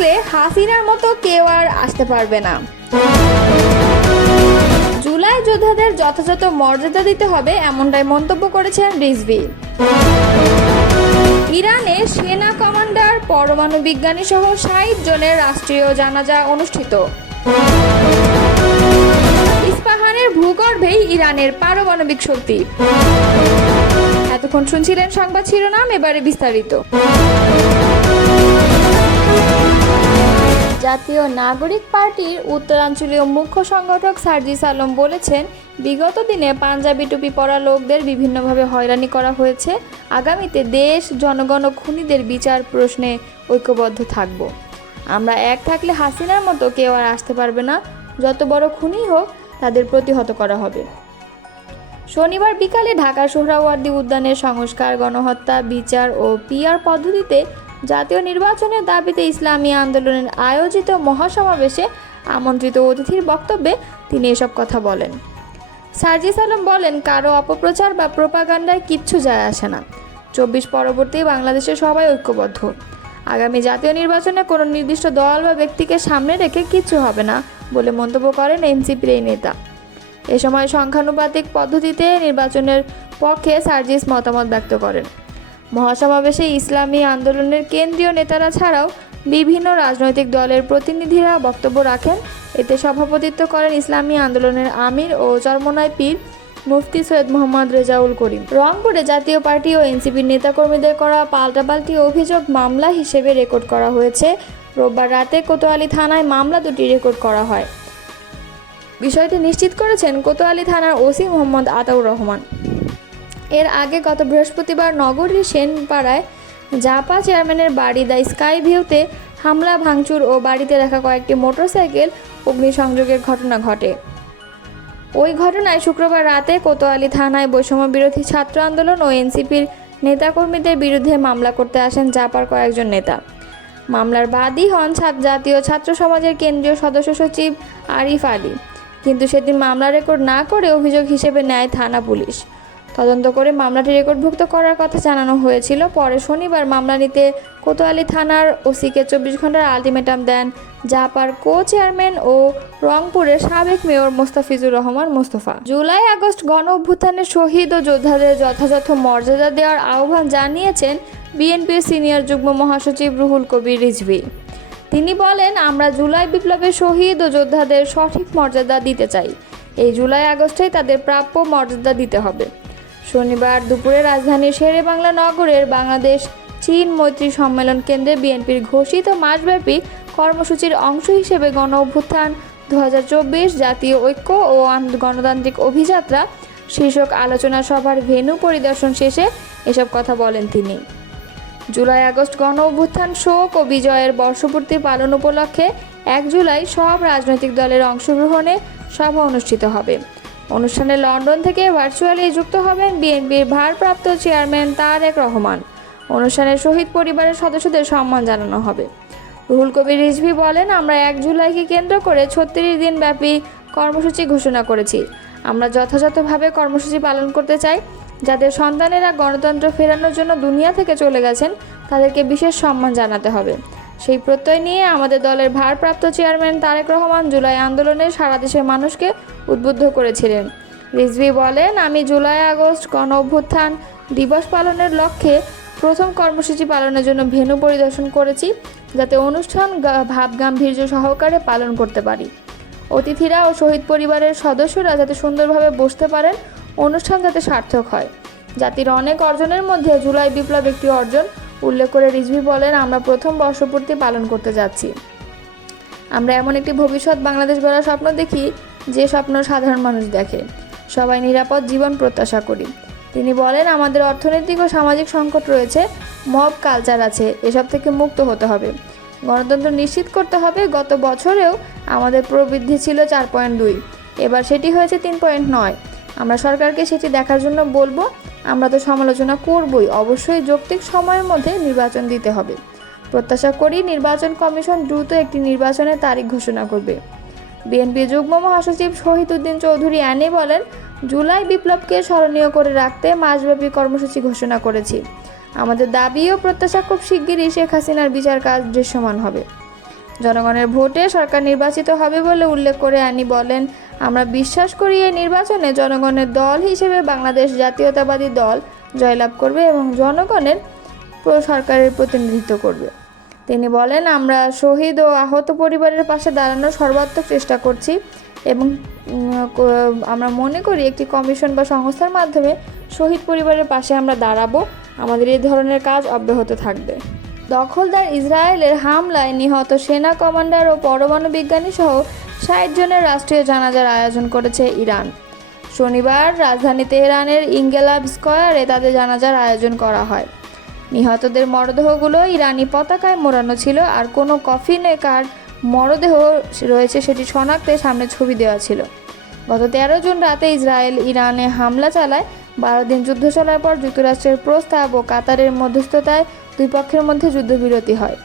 থাকলে হাসিনার মতো কেউ আর আসতে পারবে না। জুলাই যোদ্ধাদের যথাযথ মর্যাদা দিতে হবে, এমনটাই মন্তব্য করেছেন রিজভী। ইরানে সেনা কমান্ডার, পরমাণু বিজ্ঞানী সহ 60 জনের রাষ্ট্রীয় জানাজা অনুষ্ঠিত। ইস্পাহানের ভূগর্ভেই ইরানের পারমাণবিক শক্তি। এতক্ষণ শুনছিলেন সংবাদ শিরোনাম, এবারে বিস্তারিত। জাতীয় নাগরিক পার্টির উত্তরাঞ্চলীয় মুখ্য সংগঠক সার্জিস আলম বলেছেন, বিগত দিনে পাঞ্জাবি টুপি পরা লোকদের বিভিন্নভাবে হয়রানি করা হয়েছে। আগামীতে দেশ, জনগণ ও খুনিদের বিচার প্রশ্নে ঐক্যবদ্ধ থাকব। আমরা এক থাকলে হাসিনার মতো কেউ আর আসতে পারবে না। যত বড় খুনি হোক, তাদের প্রতিহত করা হবে। শনিবার বিকালে ঢাকার সোহরাওয়ার্দী উদ্যানের সংস্কার, গণহত্যা, বিচার ও পিআর পদ্ধতিতে জাতীয় নির্বাচনের দাবিতে ইসলামী আন্দোলনের আয়োজিত মহাসমাবেশে আমন্ত্রিত অতিথির বক্তব্যে তিনি এসব কথা বলেন। সার্জিস আলম বলেন, কারো অপপ্রচার বা প্রোপাগান্ডায় কিচ্ছু যায় আসে না। 24 পরবর্তী বাংলাদেশে সবাই ঐক্যবদ্ধ। আগামী জাতীয় নির্বাচনে কোনো নির্দিষ্ট দল বা ব্যক্তিকে সামনে রেখে কিচ্ছু হবে না বলে মন্তব্য করেন এনসিপির এই নেতা। এ সময় সংখ্যানুপাতিক পদ্ধতিতে নির্বাচনের পক্ষে সার্জিস মতামত ব্যক্ত করেন। মহাসমাবেশে ইসলামী আন্দোলনের কেন্দ্রীয় নেতারা ছাড়াও বিভিন্ন রাজনৈতিক দলের প্রতিনিধিরা বক্তব্য রাখেন। এতে সভাপতিত্ব করেন ইসলামী আন্দোলনের আমির ও চরমোনাই পীর মুফতি সৈয়দ মোহাম্মদ রেজাউল করিম। রংপুরে জাতীয় পার্টি ও এনসিপির নেতাকর্মীদের করা পাল্টাপাল্টি অভিযোগ মামলা হিসেবে রেকর্ড করা হয়েছে। রোববার রাতে কোতোয়ালি থানায় মামলা দুটি রেকর্ড করা হয়। বিষয়টি নিশ্চিত করেছেন কোতোয়ালি থানার ওসি মোহাম্মদ আতাউর রহমান। এর আগে গত বৃহস্পতিবার নগরীর সেনপাড়ায় জাপা চেয়ারম্যানের বাড়ি দ্য স্কাই ভিউতে হামলা, ভাঙচুর ও বাড়িতে রাখা কয়েকটি মোটরসাইকেল অগ্নিসংযোগের ঘটনা ঘটে। ওই ঘটনায় শুক্রবার রাতে কোতোয়ালি থানায় বৈষম্য বিরোধী ছাত্র আন্দোলন ও এনসিপির নেতাকর্মীদের বিরুদ্ধে মামলা করতে আসেন জাপার কয়েকজন নেতা। মামলার বাদী হন জাতীয় ছাত্র সমাজের কেন্দ্রীয় সদস্য সচিব আরিফ আলী, কিন্তু সেদিন মামলা রেকর্ড না করে অভিযোগ হিসেবে নেয় থানা পুলিশ। তদন্ত করে মামলাটি রেকর্ডভুক্ত করার কথা জানানো হয়েছিল। পরে শনিবার মামলা নিতে কোতোয়ালি থানার ওসিকে 24 ঘন্টার আলটিমেটাম দেন জাপার চেয়ারম্যান ও রংপুরের সাবেক mayor Mostafizur Rahman Mostafa. July August গণ অভ্যুত্থানের শহীদ ও যোদ্ধাদের যথাযথ মর্যাদা দেওয়ার আহ্বান জানিয়েছেন বিএনপির সিনিয়র যুগ্ম মহাসচিব রুহুল কবির রিজভী। তিনি বলেন, আমরা জুলাই বিপ্লবের শহীদ ও যোদ্ধাদের সঠিক মর্যাদা দিতে চাই। এই জুলাই আগস্টেই তাদের প্রাপ্য মর্যাদা দিতে হবে। শনিবার দুপুরে রাজধানীর শেরেবাংলা নগরের বাংলাদেশ চীন মৈত্রী সম্মেলন কেন্দ্রে বিএনপির ঘোষিত মাসব্যাপী কর্মসূচির অংশ হিসেবে গণ অভ্যুত্থান 2024 জাতীয় ঐক্য ও গণতান্ত্রিক অভিযাত্রা শীর্ষক আলোচনা সভার ভেন্যু পরিদর্শন শেষে এসব কথা বলেন তিনি। জুলাই আগস্ট গণ অভ্যুত্থান শোক ও বিজয়ের বর্ষপূর্তি পালন উপলক্ষে 1 জুলাই সব রাজনৈতিক দলের অংশগ্রহণে সভা অনুষ্ঠিত হবে। অনুষ্ঠানে লন্ডন থেকে ভার্চুয়ালি যুক্ত হবেন বিএনপির ভারপ্রাপ্ত চেয়ারম্যান তারেক রহমান। অনুষ্ঠানে শহীদ পরিবারের সদস্যদের সম্মান জানানো হবে। রুহুল কবির রিজভী বলেন, আমরা 1 জুলাইকে কেন্দ্র করে 36 দিন ব্যাপী কর্মসূচি ঘোষণা করেছি। আমরা যথাযথভাবে কর্মসূচি পালন করতে চাই। যাদের সন্তানেরা গণতন্ত্র ফেরানোর জন্য দুনিয়া থেকে চলে গেছেন, তাদেরকে বিশেষ সম্মান জানাতে হবে। সেই প্রত্যয় নিয়ে আমাদের দলের ভারপ্রাপ্ত চেয়ারম্যান তারেক রহমান জুলাই আন্দোলনে সারা দেশের মানুষকে উদ্বুদ্ধ করেছিলেন। রিজভী বলেন, আমি জুলাই আগস্ট গণ অভ্যুত্থান দিবস পালনের লক্ষ্যে প্রথম কর্মসূচি পালনের জন্য ভেন্যু পরিদর্শন করেছি, যাতে অনুষ্ঠান ভাবগাম্ভীর্য সহকারে পালন করতে পারি। অতিথিরা ও শহীদ পরিবারের সদস্যরা যাতে সুন্দরভাবে বসতে পারেন, অনুষ্ঠান যাতে সার্থক হয়। জাতির অনেক অর্জনের মধ্যে জুলাই বিপ্লব একটি অর্জন উল্লেখ করে রিজভী বলেন, আমরা প্রথম বর্ষপূর্তি পালন করতে যাচ্ছি। আমরা এমন একটি ভবিষ্যৎ বাংলাদেশ গড়ার স্বপ্ন দেখি, যে স্বপ্ন সাধারণ মানুষ দেখে। সবাই নিরাপদ জীবন প্রত্যাশা করি। তিনি বলেন, আমাদের অর্থনৈতিক ও সামাজিক সংকট রয়েছে, মব কালচার আছে, এসব থেকে মুক্ত হতে হবে। গণতন্ত্র নিশ্চিত করতে হবে। গত বছরেও আমাদের প্রবৃদ্ধি ছিল 4.2, এবার সেটি হয়েছে 3.9। আমরা সরকারকে সেটি দেখার জন্য বলবো। আমরা তো সমালোচনা করবই, অবশ্যই যৌক্তিক সময়ের মধ্যে নির্বাচন দিতে হবে। প্রত্যাশা করি নির্বাচন কমিশন দ্রুত একটি নির্বাচনের তারিখ ঘোষণা করবে। বিএনপি যুগ্ম মহাসচিব শহীদউদ্দিন চৌধুরী আনি বলেন, জুলাই বিপ্লবকে স্মরণীয় করে রাখতে মাসব্যাপী কর্মসূচি ঘোষণা করেছি। আমাদের দাবি ও প্রত্যাশা খুব শিগগিরই শেখ হাসিনার বিচার কাজ দৃশ্যমান হবে। জনগণের ভোটে সরকার নির্বাচিত হবে বলে উল্লেখ করে আনি বলেন, আমরা বিশ্বাস করি এই নির্বাচনে জনগণের দল হিসেবে বাংলাদেশ জাতীয়তাবাদী দল জয়লাভ করবে এবং জনগণের সরকারের প্রতিনিধিত্ব করবে। তিনি বলেন, আমরা শহীদ ও আহত পরিবারের পাশে দাঁড়ানোর সর্বাত্মক চেষ্টা করছি এবং আমরা মনে করি একটি কমিশন বা সংস্থার মাধ্যমে শহীদ পরিবারের পাশে আমরা দাঁড়াবো। আমাদের এই ধরনের কাজ অব্যাহত থাকবে। দখলদার ইসরায়েলের হামলায় নিহত সেনা কমান্ডার ও পরমাণু বিজ্ঞানী সহ 60 জনের রাষ্ট্রীয় জানাজার আয়োজন করেছে ইরান। শনিবার রাজধানী তেহরানের ইঙ্গেলাব স্কয়ারে তাদের জানাজার আয়োজন করা হয়। নিহতদের মরদেহগুলো ইরানি পতাকায় মোড়ানো ছিল, আর কোনো কফিনে কার মরদেহ রয়েছে সেটি শনাক্তে সামনে ছবি দেওয়া ছিল। গত 13 জুন রাতে ইসরায়েল ইরানে হামলা চালায়। 12 দিন যুদ্ধ চলার পর যুক্তরাষ্ট্রের প্রস্তাব ও কাতারের মধ্যস্থতায় দুই পক্ষের মধ্যে যুদ্ধবিরতি হয়।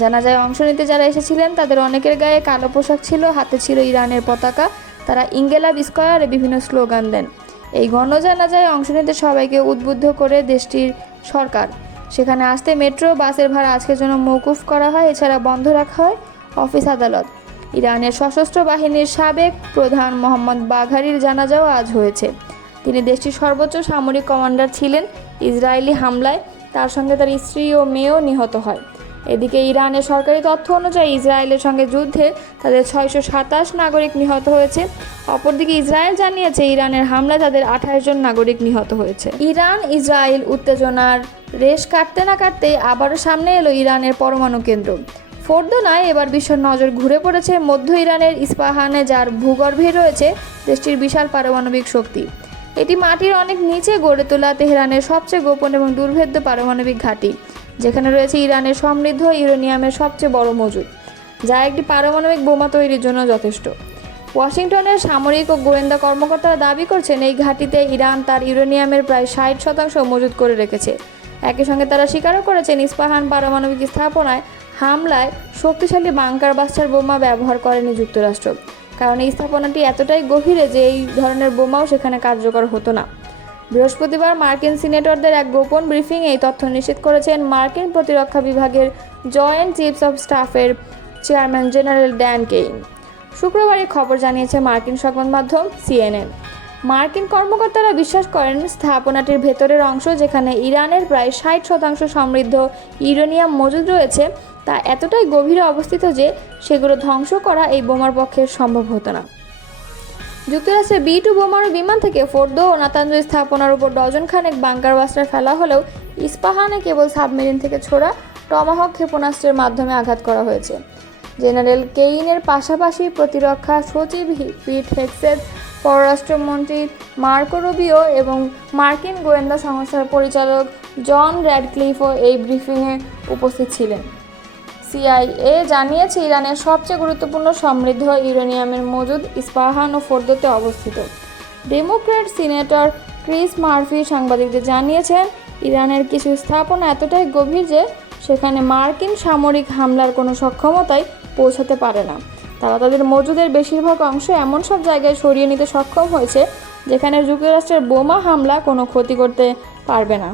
জানাজায় অংশ নিতে যারা এসেছিলেন তাদের অনেকের গায়ে কালো পোশাক ছিল, হাতে ছিল ইরানের পতাকা। তারা ইঙ্গেলাব স্কয়ারে বিভিন্ন স্লোগান দেন। এই গণজানাজায় অংশ নিতে সবাইকে উদ্বুদ্ধ করে দেশটির সরকার। সেখানে আসতে মেট্রো বাসের ভাড়া আজকের জন্য মওকুফ করা হয়। এছাড়া বন্ধ রাখা হয় অফিস আদালত। ইরানের সশস্ত্র বাহিনীর সাবেক প্রধান মোহাম্মদ বাঘারির জানাজাও আজ হয়েছে। তিনি দেশটির সর্বোচ্চ সামরিক কমান্ডার ছিলেন। ইসরায়েলি হামলায় তার সঙ্গে তার স্ত্রী ও মেয়েও নিহত হয়। এদিকে ইরানের সরকারি তথ্য অনুযায়ী ইসরায়েলের সঙ্গে যুদ্ধে তাদের 627 নাগরিক নিহত হয়েছে। অপরদিকে ইসরায়েল জানিয়েছে ইরানের হামলায় তাদের 28 জন নাগরিক নিহত হয়েছে। ইরান ইসরায়েল উত্তেজনার রেশ কাটতে না কাটতেই আবারও সামনে এলো ইরানের পরমাণু কেন্দ্র। ফোর্দো নয়, এবার বিশ্বের নজর ঘুরে পড়েছে মধ্য ইরানের ইস্পাহানে, যার ভূগর্ভে রয়েছে দেশটির বিশাল পারমাণবিক শক্তি। এটি মাটির অনেক নিচে গড়ে তোলা তেহরানের সবচেয়ে গোপন এবং দুর্ভেদ্য পারমাণবিক ঘাঁটি, যেখানে রয়েছে ইরানের সমৃদ্ধ ইউরেনিয়ামের সবচেয়ে বড় মজুদ, যা একটি পারমাণবিক বোমা তৈরির জন্য যথেষ্ট। ওয়াশিংটনের সামরিক ও গোয়েন্দা কর্মকর্তারা দাবি করছেন এই ঘাঁটিতে ইরান তার ইউরেনিয়ামের প্রায় 60% মজুত করে রেখেছে। একই সঙ্গে তারা স্বীকারও করেছেন ইস্পাহান পারমাণবিক স্থাপনায় হামলায় শক্তিশালী বাংকার বাস্টার বোমা ব্যবহার করেনি যুক্তরাষ্ট্র, কারণ এই স্থাপনাটি এতটাই গভীরে যে এই ধরনের বোমাও সেখানে কার্যকর হতো না। বৃহস্পতিবার মার্কিন সিনেটরদের এক গোপন ব্রিফিং এই তথ্য নিশ্চিত করেছেন মার্কিন প্রতিরক্ষা বিভাগের জয়েন্ট চিফস অব স্টাফের চেয়ারম্যান জেনারেল ড্যান কেইন। শুক্রবার এই খবর জানিয়েছে মার্কিন সংবাদ মাধ্যম CNN। মার্কিন কর্মকর্তারা বিশ্বাস করেন স্থাপনাটির ভেতরের অংশ, যেখানে ইরানের প্রায় 60% সমৃদ্ধ ইউরেনিয়াম মজুদ রয়েছে, তা এতটাই গভীরে অবস্থিত যে সেগুলো ধ্বংস করা এই বোমার পক্ষে সম্ভব হতো না। যুক্তরাষ্ট্রের B-2 বোমারু বিমান থেকে ফোর্দো ও নাতাঞ্জ স্থাপনার উপর ডজন খানেক বাংকার বাস্টার ফেলা হলেও ইস্পাহানে কেবল সাবমেরিন থেকে ছোড়া টমাহক ক্ষেপণাস্ত্রের মাধ্যমে আঘাত করা হয়েছে। জেনারেল কেইনের পাশাপাশি প্রতিরক্ষা সচিব পিট হেগসেথ, পররাষ্ট্রমন্ত্রী মার্কো রুবিও এবং মার্কিন গোয়েন্দা সংস্থার পরিচালক জন র্যাডক্লিফও এই ব্রিফিংয়ে উপস্থিত ছিলেন। CIA জানিয়েছে ইরানের সবচেয়ে গুরুত্বপূর্ণ সমৃদ্ধ ইউরেনিয়ামের মজুদ ইস্পাহান ও ফোর্দোতে অবস্থিত। ডেমোক্র্যাট সিনেটর ক্রিস মার্ফি সাংবাদিকদের জানিয়েছেন ইরানের কিছু স্থাপনা এতটাই গভীর যে সেখানে মার্কিন সামরিক হামলার কোনো সক্ষমতাই পৌঁছাতে পারে না। তারা তাদের মজুদের বেশিরভাগ অংশ এমন সব জায়গায় সরিয়ে নিতে সক্ষম হয়েছে যেখানে যুক্তরাষ্ট্রের বোমা হামলা কোনো ক্ষতি করতে পারবে না।